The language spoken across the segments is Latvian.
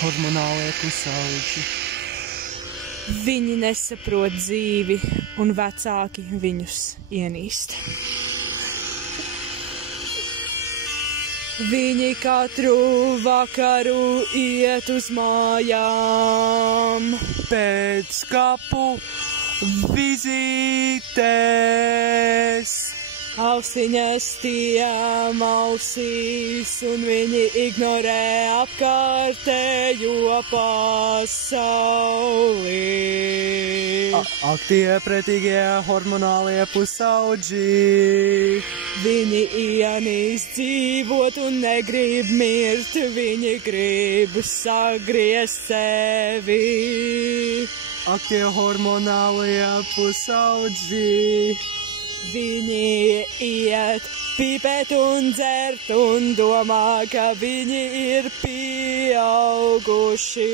hormonālie pusauģi. Viņi nesaprot dzīvi, un vecāki viņus ienīst. Viņi katru vakaru iet uz mājām. Pēc kapu vizītes. Ausiņas tiem ausīs, un viņi ignorē apkārtējo pasauli. Ak, tie pretīgie hormonālie pusauģi. Viņi ienīst dzīvot un negrib mirt, viņi grib sagriezt sevi. Ak, tie hormonālie pusauģi. Viņi iet pipēt un dzert un domā, ka viņi ir pieauguši.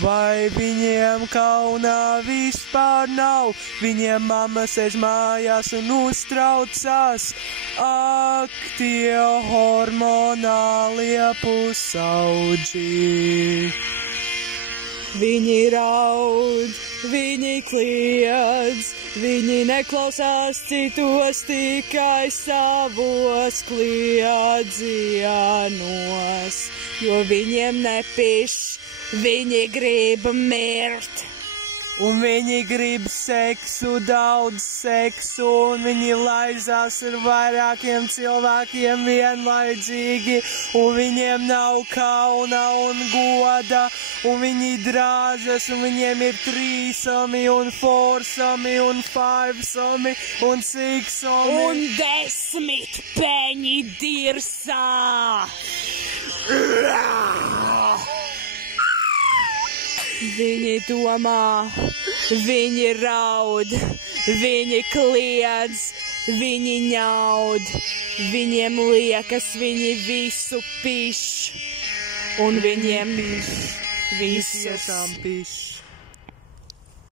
Vai viņiem kaunā vispār nav? Viņiem mamma sēž mājās un uztraucās. Ak, tie hormonālie pusauģi. Viņi raud, viņi kliedz, viņi neklausās citos, tikai savos kliedzienos, jo viņiem nepiš, viņi grib mirt. Un viņi grib seksu, daudz seksu, un viņi laizās ar vairākiem cilvēkiem vienlaicīgi, un viņiem nav kauna un goda, un viņi drāžas, un viņiem ir trīsami, un forsami, un fivesami, un siksami. Un 10 peņi dirsā! Viņi domā, viņi raud, viņi kliedz, viņi ņaud, viņiem liekas, viņi visu piš, un viņiem visus Tiešām piš.